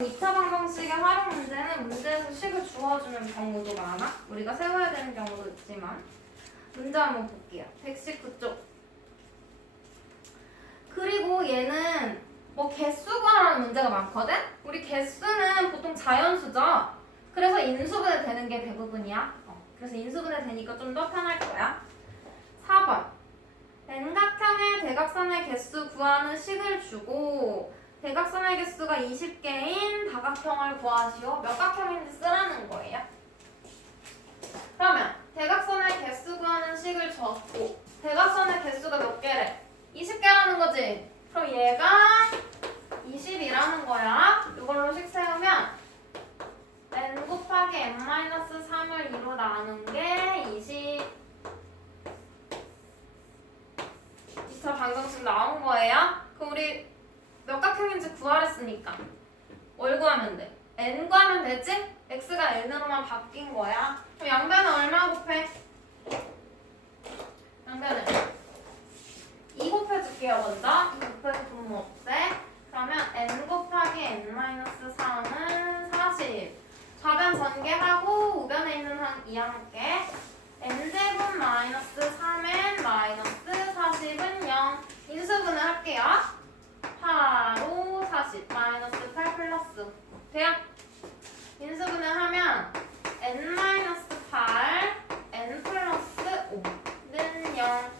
2차 방정식의 활용 문제는 문제에서 식을 주어주는 경우도 많아. 우리가 세워야 되는 경우도 있지만. 문제 한번 볼게요. 119쪽. 그리고 얘는 뭐 개수 구하라는 문제가 많거든? 우리 개수는 보통 자연수죠? 그래서 인수분해 되는 게 대부분이야. 그래서 인수분해 되니까 좀 더 편할 거야. 4번. N각형의 대각선의 개수 구하는 식을 주고 대각선의 개수가 20개인 다각형을 구하시오. 몇 각형인지 쓰라는 거예요. 그러면 대각선의 개수 구하는 식을 줬고 대각선의 개수가 몇 개래? 20개라는 거지. 그럼 얘가 20이라는 거야. 이걸로 식 세우면 n 곱하기 n-3을 2로 나눈 게 20. 2차 방정식 나온 거예요. 그럼 우리 몇 각형인지 구하랬으니까 뭘 구하면 돼? n 구하면 되지? x가 n으로만 바뀐 거야. 그럼 양변은 얼마 곱해? 양변은 2 곱해줄게요. 먼저 2 곱해서 부분 없애. 그러면 n 곱하기 n-3은 40. 좌변 전개하고 우변에 있는 한 2 함께 n제곱 마이너스 3n 마이너스 40은 0. 인수분해 할게요. 8, 5, 40 마이너스 8 플러스 5 돼요? 인수분해 하면 n-8 n 플러스 5는 0.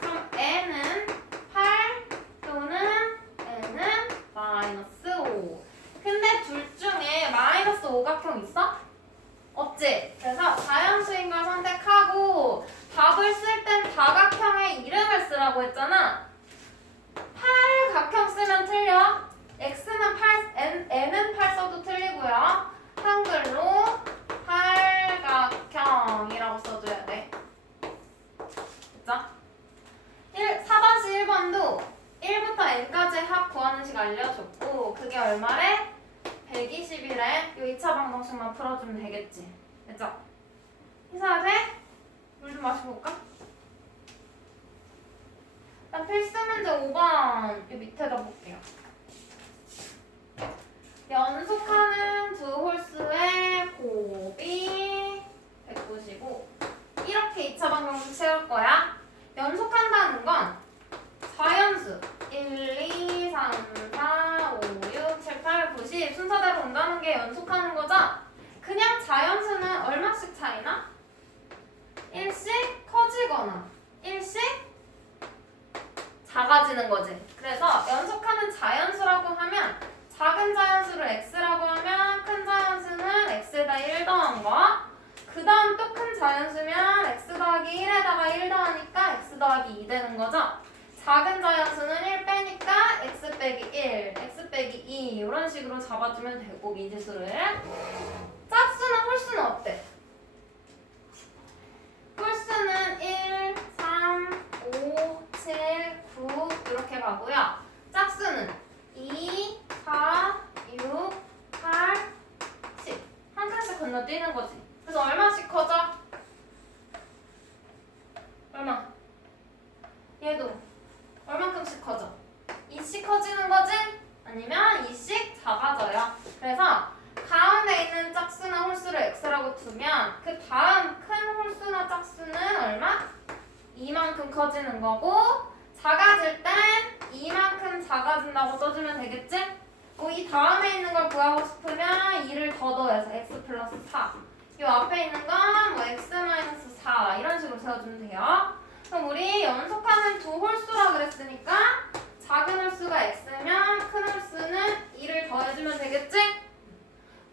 그럼 n은 8 또는 n은 마이너스 5. 근데 둘 중에 마이너스 5각형 있어? 없지? 그래서 자연수인 걸 선택하고 답을 쓸 땐 다각형의 이름을 쓰라고 했잖아. 8각형 쓰면 틀려. x는 8, n은 8 써도 틀리고요. 한글로 8각형이라고 써줘야 돼. 됐죠? 4-1번도 1부터 n까지 합 구하는 식 알려줬고 그게 얼마래? 120이래. 요 2차 방정식만 풀어주면 되겠지. 됐죠? 해석이 돼? 물 좀 마시고 올까? 일단 필수 문제 5번 요 밑에다 볼게요. 연속하는 두 홀수의 곱이 195. 이렇게 2차 방정식 세울 거야. 연속한다는 건 자연수 1, 2, 3, 4, 5, 6, 7, 8, 90 순서대로 온다는 게 연속하는 거죠? 그냥 자연수는 얼마씩 차이나? 1씩 커지거나 1씩 작아지는 거지. 그래서 연속하는 자연수라고 하면 작은 자연수를 x라고 하면 큰 자연수는 x에다 1 더한 거. 그 다음 또 큰 자연수면 x 더하기 1에다가 1 더하니까 x 더하기 2 되는 거죠. 작은 자연수는 1 빼니까 x 빼기 1, x 빼기 2 이런 식으로 잡아주면 되고 미지수를. 짝수는 홀수는 어때? 홀수는 1, 3, 5, 7, 9 이렇게 가고요. 짝수는 2, 4, 6, 8, 10 한 칸씩 건너뛰는 거지. 그래서 얼마씩 커져? 얼마? 얘도 얼만큼씩 커져? 2씩 커지는 거지? 아니면 2씩 작아져요. 그래서 가운데 있는 짝수나 홀수를 x라고 두면 그 다음 큰 홀수나 짝수는 얼마? 2만큼 커지는 거고 작아질 땐 2만큼 작아진다고 써주면 되겠지? 이 다음에 있는 걸 구하고 싶으면 2를 더 더해서 x 플러스 4. 이 앞에 있는 건 뭐 x 마이너스 4 이런 식으로 세워주면 돼요. 그럼 우리 연속하는 두 홀수라 그랬으니까 작은 홀수가 x면 큰 홀수는 2를 더해주면 되겠지?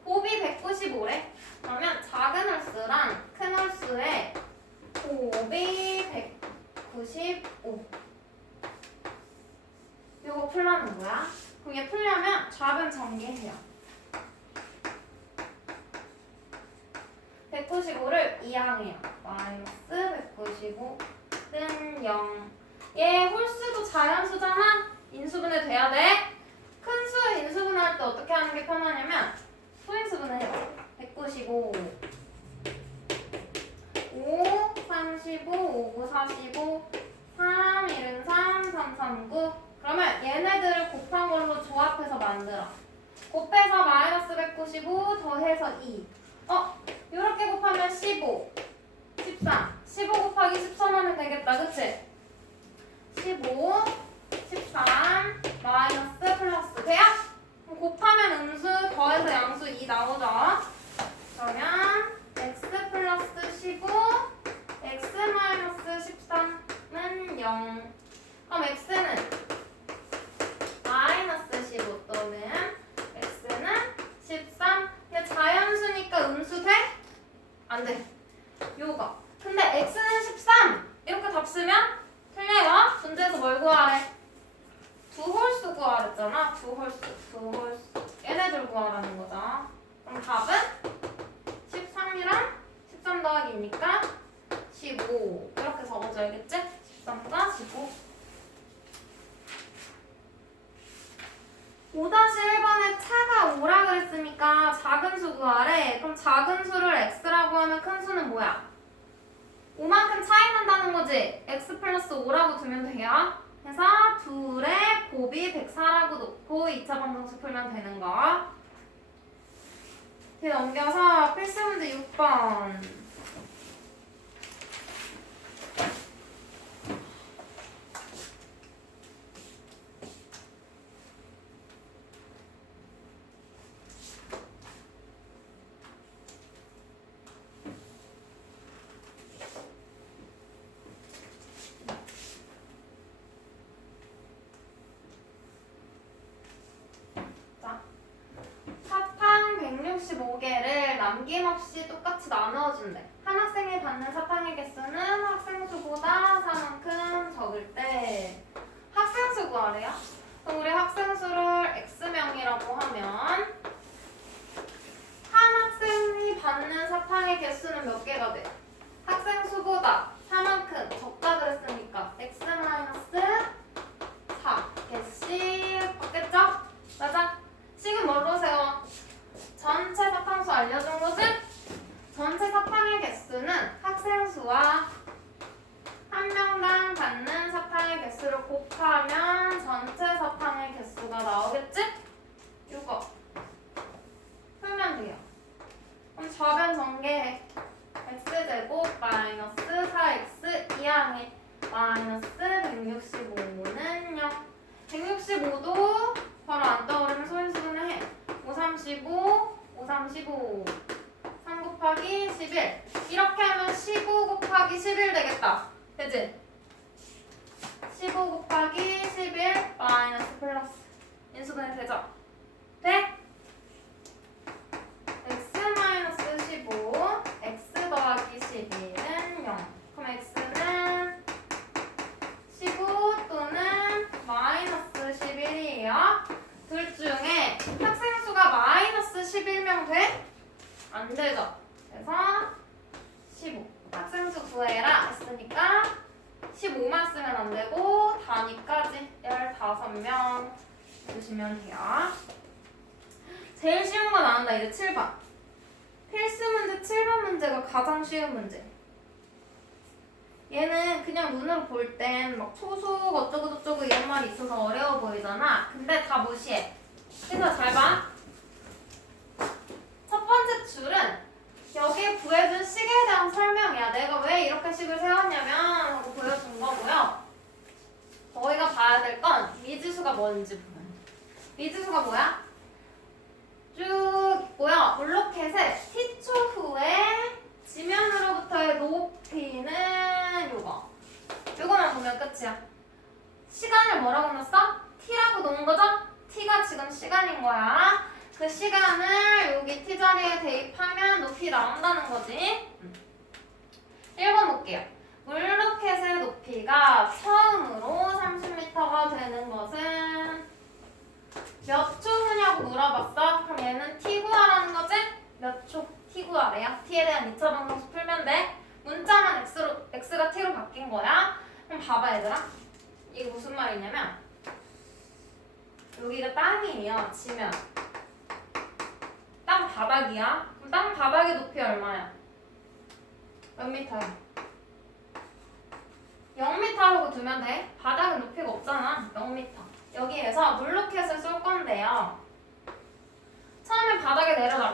곱이 195래. 그러면 작은 홀수랑 큰 홀수의 곱이 195. 요거 풀라는 거야. 그럼 얘 풀려면 좌변 전개해요. 195를 이항해요. 마이너스 195는 0. 얘 홀수도 자연수잖아? 인수분해 돼야 돼. 큰 수 인수분해 할 때 어떻게 하는 게 편하냐면 소인수분해 해요. 195 5, 35, 5, 9, 45 3, 1은 3, 3, 3, 9 그러면 얘네들을 곱한 걸로 조합해서 만들어. 곱해서 마이너스 195 더해서 2. 요렇게 곱하면 15, 13. 15 곱하기 13 하면 되겠다. 그치? 15, 13, 마이너스 플러스. 돼요? 그럼 곱하면 음수 더해서 양수 2 나오죠? 그러면 x 플러스 15, x 마이너스 13은 0. 그럼 x는 마이너스 15 또는 x는 13. 이게 자연수니까 음수 돼? 안 돼. 요거. 근데 x는 13. 이렇게 답 쓰면 틀려요. 문제에서 뭘 구하래? 두 홀수 구하랬잖아. 두 홀수. 얘네들 구하라는 거죠. 그럼 답은 13이랑 13 더하기니까 15. 이렇게 적어줘야겠지? 13과 15. 5-1번에 차가 5라 그랬으니까 작은 수 구하래. 그럼 작은 수를 x라고 하면 큰 수는 뭐야? 5만큼 차이 난다는 거지? x 플러스 5라고 두면 돼요. 그래서 둘의 곱이 104라고 놓고 2차 방정식 풀면 되는 거. 뒤에 넘겨서 필수 문제 6번. 사탕 165개를 남김없이 똑같이 나누어준대. 한 학생이 받는 사탕의 개수는 학생 수보다 4만큼 적을 때 학생 수 구하래요. 그럼 우리 학생 수를 x명이라고 하면 한 학생이 받는 사탕의 개수는 몇 개가 돼? 학생 수보다 4만큼 적다 그랬으니까 x-4개씩 받겠죠? 맞아? 식은 뭘로 세워? 전체 사탕수 알려준 거지? 전체 사탕의 개수는 학생 수와 한 명당 받는 사탕의 개수를 곱하면 전체 사탕의 개수가 나오겠지? 이거 풀면 돼요. 그럼 좌변 전개해. x제곱 마이너스 4x 2항에 마이너스 165는 0. 165도 바로 안 떠오르면 소인수분을 해. 5, 35, 5, 35. 3 곱하기 11. 이렇게 하면 15 곱하기 11 되겠다. 그치? 15 곱하기 11 마이너스 플러스. 인수분해 되죠? 돼? x 마이너스 15, x 더하기 11은 0. 그럼 x는 15 또는 마이너스 11이에요. 둘 중에 학생 수가 마이너스 11명 돼? 안 되죠. 그래서 15. 학생 수 구해라 했으니까 15만 쓰면 안 되고 단위까지 15명 주시면 돼요. 제일 쉬운 거 나온다. 이제 7번. 필수 문제 7번 문제가 가장 쉬운 문제. 얘는 그냥 눈으로 볼 땐 막 초속 어쩌고저쩌고 이런 말이 있어서 어려워 보이잖아. 근데 다 무시해. 그래서 잘 봐. 첫 번째 줄은 여기에 구해준 식에 대한 설명이야. 내가 왜 이렇게 식을 세웠냐면 하고 보여준 거고요. 저희가 봐야 될 건 미지수가 뭔지 보면 돼. 미지수가 뭐야? 쭉 있고요. 블로켓에 t초 후에 지면으로부터의 높이는 요거만 보면 끝이야. 시간을 뭐라고 넣었어? t라고 놓은 거죠? t가 지금 시간인 거야. 그 시간을 여기 t 자리에 대입하면 높이 나온다는 거지. 1번 볼게요. 블로켓의 높이가 처음으로 30m가 되는 것은 몇 초 후냐고 물어봤어? 그럼 얘는 t 구하라는 거지? 몇 초? t 구하래요. t에 대한 2차 방정식 풀면 돼. 문자만 x가 t로 바뀐 거야. 그럼 봐봐 얘들아. 이게 무슨 말이냐면 여기가 땅이에요. 지면. 땅 바닥이야. 그럼 땅 바닥의 높이 얼마야? 몇 미터야? 0m라고 두면 돼. 바닥은 높이가 없잖아. 0m. 여기에서 블로켓을 쏠 건데요.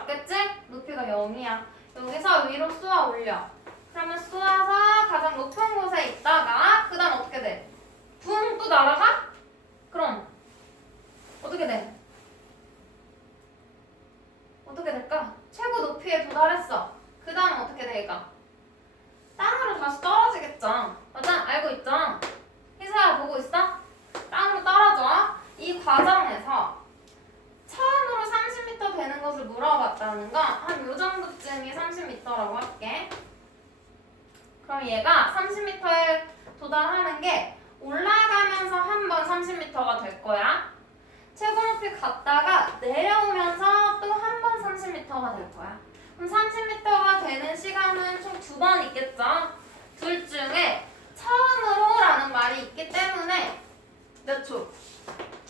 맞겠지? 높이가 0이야. 여기서 위로 쏘아 올려. 그러면 쏘아서 가장 높은 곳에 있다가 그 다음 어떻게 돼? 붕 또 날아가? 그럼 어떻게 돼? 어떻게 될까? 최고 높이에 도달했어. 그 다음 어떻게 될까? 땅으로 다시 떨어지겠죠. 맞아? 알고 있죠? 희서야 보고 있어? 땅으로 떨어져. 이 과정에서 처음으로 30m 되는 것을 물어봤다는 거 한 요 정도쯤이 30m라고 할게. 그럼 얘가 30m에 도달하는 게 올라가면서 한 번 30m가 될 거야. 최고 높이 갔다가 내려오면서 또 한 번 30m가 될 거야. 그럼 30m가 되는 시간은 총 2번 있겠죠? 둘 중에 처음으로 라는 말이 있기 때문에 몇 초?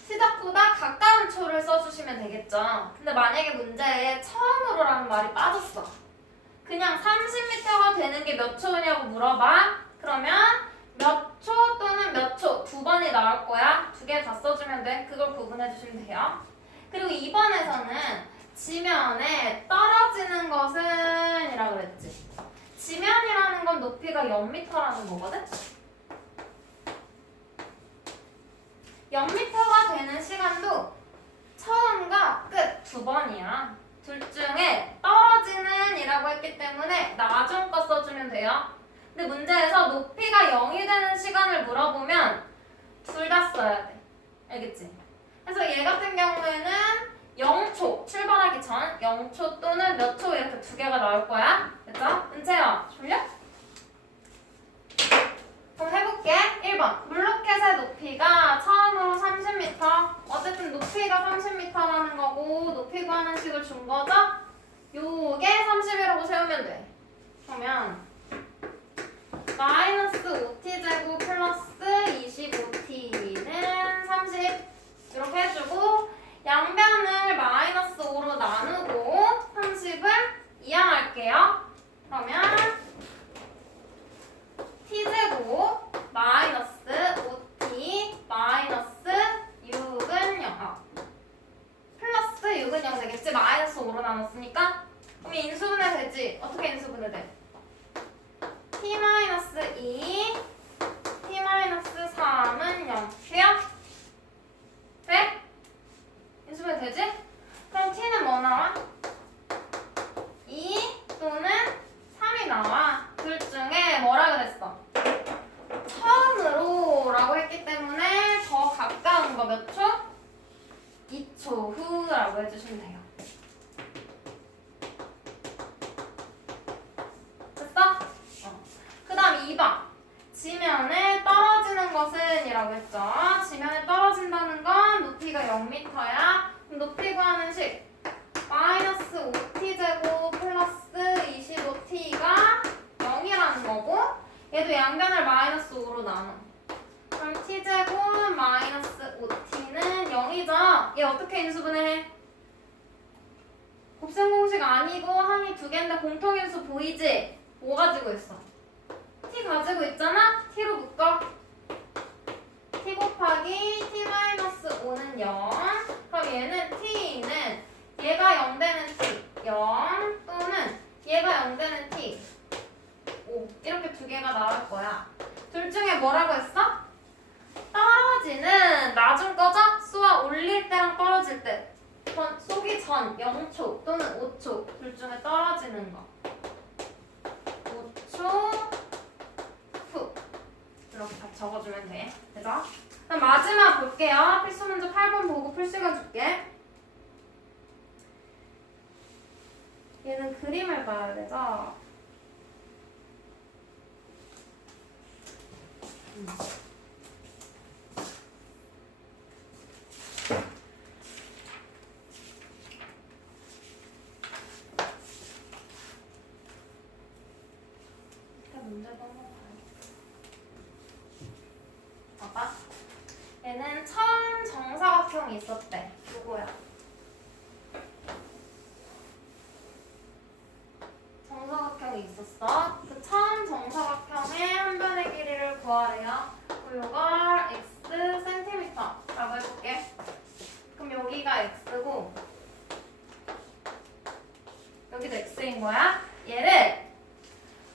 시작보다 가까운 초를 써주시면 되겠죠? 근데 만약에 문제에 처음으로 라는 말이 빠졌어. 그냥 30m가 되는 게 몇 초냐고 물어봐. 그러면 몇 초 또는 몇 초 2번이 나올 거야. 2개 다 써주면 돼. 그걸 구분해 주시면 돼요. 그리고 2번에서는 지면에 떨어지는 것은 이라 그랬지. 지면이라는 건 높이가 0m라는 거거든? 0m가 되는 시간도 처음과 끝 2번이야. 둘 중에 떨어지는 이라고 했기 때문에 나중 거 써주면 돼요. 근데 문제에서 높이가 0이 되는 시간을 물어보면 둘 다 써야 돼. 알겠지? 그래서 얘 같은 경우에는 0초, 출발하기 전 0초 또는 몇 초 이렇게 2개가 나올 거야. 됐죠? 은채야, 졸려? 그럼 해볼게. 1번. 물로켓의 높이가 처음으로 30m. 어쨌든 높이가 30m라는 거고 높이 구하는 식을 준 거죠? 요게 30이라고 세우면 돼. 그러면 마이너스 5t제곱 플러스 25t는 30 이렇게 해주고 양변을 마이너스 5로 나누고 30을 이항할게요. 그러면 t제곱 마이너스 5t 마이너스 6은 0 플러스 6은 0 되겠지? 마이너스 5로 나눴으니까 그럼 인수분해 되지? 어떻게 인수분해 돼? t 마이너스 2 t 마이너스 3은 0 돼요? 돼? 인수분해 되지? 그럼 t는 뭐 나와? 2 또는 3이 나와. 둘 중에 뭐라 그랬어? 처음으로 라고 했기 때문에 더 가까운 거 몇 초? 2초 후라고 해주시면 돼요. 됐어? 그 다음 2번. 지면에 떨어지는 것은 이라고 했죠. 지면에 떨어진다는 건 높이가 0m야. 그럼 높이 구하는 식 마이너스 5t제곱 플러스 25t가 0이라는 거고 얘도 양변을 마이너스 5로 나눠. 그럼 t제곱 마이너스 5t는 0이죠. 얘 어떻게 인수분해? 곱셈 공식 아니고 항이 2개인데 공통인수 보이지? 뭐 가지고 있어? t 가지고 있잖아? t로 묶어. t 곱하기 t 마이너스 5는 0. 그럼 얘는 t는 얘가 0 되는 t 0 또는 얘가 0 되는 t 5 이렇게 2개가 나올 거야. 둘 중에 뭐라고 했어? 떨어지는 나중 거죠? 쏘아 올릴 때랑 떨어질 때 쏘기 전 0초 또는 5초 둘 중에 떨어지는 거 5초 후 이렇게 다 적어주면 돼. 되죠? 그럼 마지막 볼게요. 필수 문제 8번 보고 풀시간 줄게. 얘는 그림을 봐야 되죠? 문제도 한번 봐요. 봐봐. 얘는 처음 정사각형이 있었대. 누구야? 정사각형이 있었어. 그 처음 정사각형의 한 변의 길이를 구하래요. 그럼 이걸 x cm라고 해볼게. 그럼 여기가 x고 그린 거야? 얘를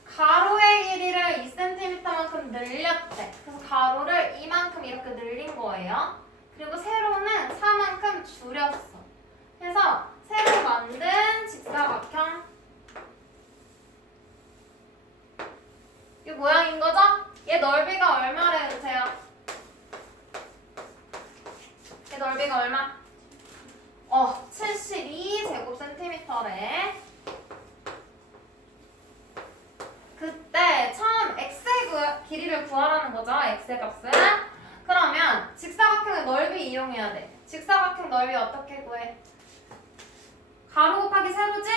가로의 길이를 2cm만큼 늘렸대. 그래서 가로를 이만큼 이렇게 늘린 거예요. 그리고 세로는 4만큼 줄였어. 그래서 새로 만든 직사각형 이 모양인 거죠? 얘 넓이가 얼마래, 은세야? 얘 넓이가 얼마? 72제곱센티미터래. 그때 처음 x의 길이를 구하라는 거죠. x의 값을. 그러면 직사각형의 넓이 이용해야 돼. 직사각형 넓이 어떻게 구해? 가로 곱하기 세로지?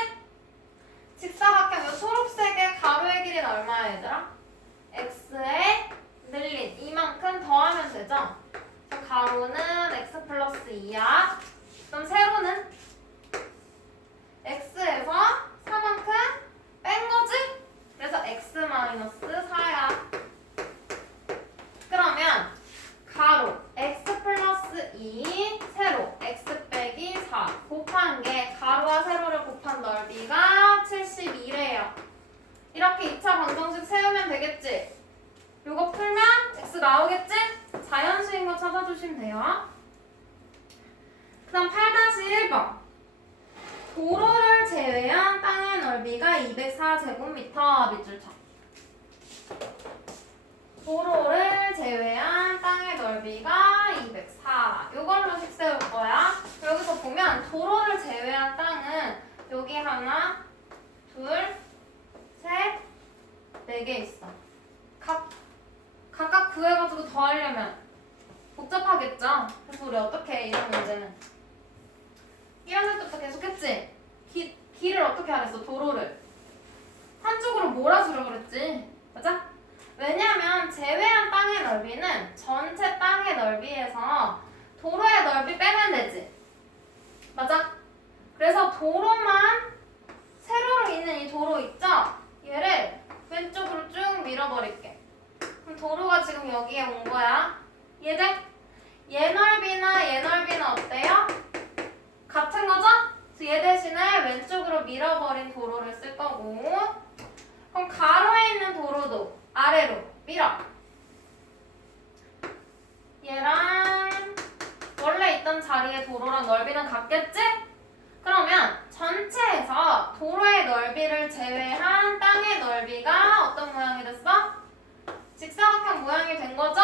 직사각형 이 초록색의 가로의 길이는 얼마야, 얘들아? x에 늘린 이만큼 더하면 되죠? 가로는 x 플러스 2야. 그럼 세로는 x에서 4만큼 뺀 거지? 그래서 x 마이너스 4야. 그러면 가로 x 플러스 2 세로 x 빼기 4 곱한 게 가로와 세로를 곱한 넓이가 72래요. 이렇게 2차 방정식 세우면 되겠지? 요거 풀면 x 나오겠지? 자연수인 거 찾아주시면 돼요. 그 다음 8-1번 도로를 제외한 땅의 넓이가 204제곱미터 밑줄 쳐. 도로를 제외한 땅의 넓이가 204. 요걸로 식 세울 거야. 여기서 보면 도로를 제외한 땅은 여기 하나, 둘, 셋, 4개 있어. 각각 구해가지고 더하려면 복잡하겠죠? 그래서 우리 어떻게 해, 이런 문제는? 1학년 때부터 계속했지? 길을 어떻게 하랬어? 도로를 한쪽으로 몰아주려고 그랬지. 맞아? 왜냐면 제외한 땅의 넓이는 전체 땅의 넓이에서 도로의 넓이 빼면 되지. 맞아? 그래서 도로만 세로로 있는 이 도로 있죠? 얘를 왼쪽으로 쭉 밀어버릴게. 그럼 도로가 지금 여기에 온 거야. 얘들? 얘 넓이나 얘 넓이는 어때요? 같은 거죠? 그래서 얘 대신에 왼쪽으로 밀어버린 도로를 쓸 거고, 그럼 가로에 있는 도로도 아래로 밀어. 얘랑 원래 있던 자리의 도로랑 넓이는 같겠지? 그러면 전체에서 도로의 넓이를 제외한 땅의 넓이가 어떤 모양이 됐어? 직사각형 모양이 된 거죠?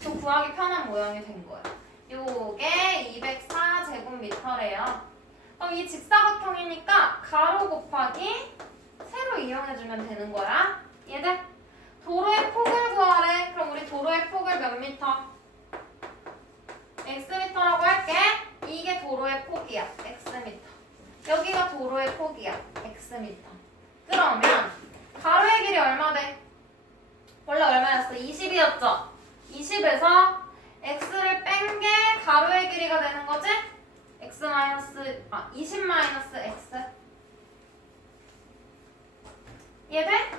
좀 구하기 편한 모양이 된 거예요. 요게 204제곱미터래요. 그럼 이 직사각형이니까 가로 곱하기 세로 이용해주면 되는 거야. 얘들 도로의 폭을 구하래. 그럼 우리 도로의 폭을 몇 미터? x미터라고 할게. 이게 도로의 폭이야. x미터. 여기가 도로의 폭이야. x미터. 그러면 가로의 길이 얼마 돼? 원래 얼마였어? 20이었죠? 20에서 x를 뺀 게 가로의 길이가 되는 거지? 20 마이너스 x. 이해돼?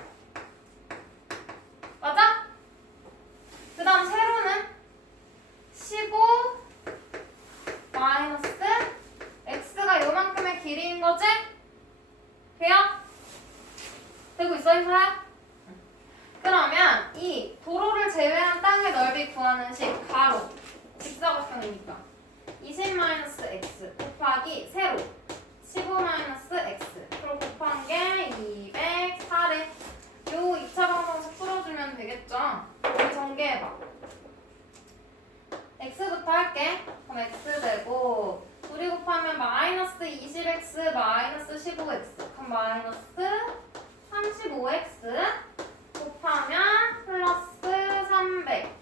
맞아? 그 다음 세로는 15 마이너스 x가 요만큼의 길이인 거지? 돼요? 되고 있어, 인사야? 그러면 이 도로를 제외한 땅의 넓이 구하는 식 가로 직사각형이니까 20-x 곱하기 세로 15-x 그리고 곱한 게 204래. 요 2차 방정식 풀어주면 되겠죠? 우리 전개해봐. x부터 할게. 그럼 x 되고 둘이 곱하면 마이너스 20x 마이너스 15x 그럼 마이너스 35x 곱하면 플러스 300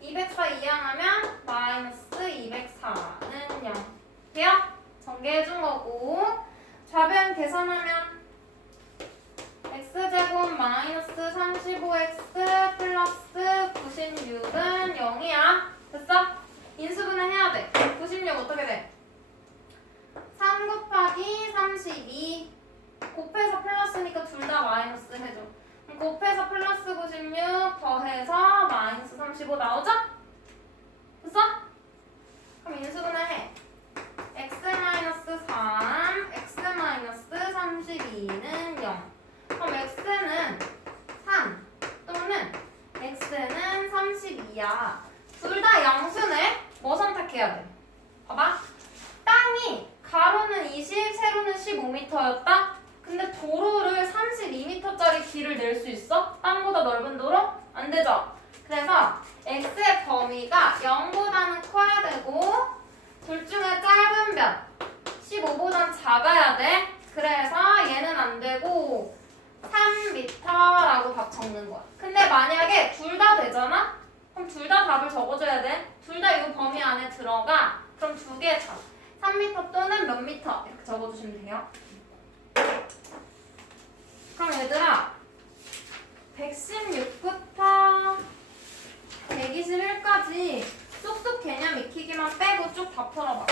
204 이항하면 마이너스 204는 0 돼요? 전개해준 거고 좌변 계산하면 x제곱 마이너스 35x 플러스 96은 0이야. 됐어? 인수분해 해야 돼. 96 어떻게 돼? 3 곱하기 32 곱해서 플러스니까 둘 다 마이너스 해줘. 곱해서 플러스 96 더해서 마이너스 35 나오죠? 됐어? 그럼 인수분해 해. x 마이너스 3, x 마이너스 32는 35m였다? 근데 도로를 32m짜리 길을 낼 수 있어? 땅보다 넓은 도로? 안 되죠? 그래서 x의 범위가 0보다는 커야 되고 둘 중에 짧은 변 15보단 작아야 돼. 그래서 얘는 안 되고 3m라고 답 적는 거야. 근데 만약에 둘 다 되잖아? 그럼 둘 다 답을 적어줘야 돼. 둘 다 이 범위 안에 들어가. 그럼 두 개 답. 3m 또는 몇 미터 이렇게 적어주시면 돼요. 그럼 얘들아 116부터 121까지 쏙쏙 개념 익히기만 빼고 쭉 다 풀어봐.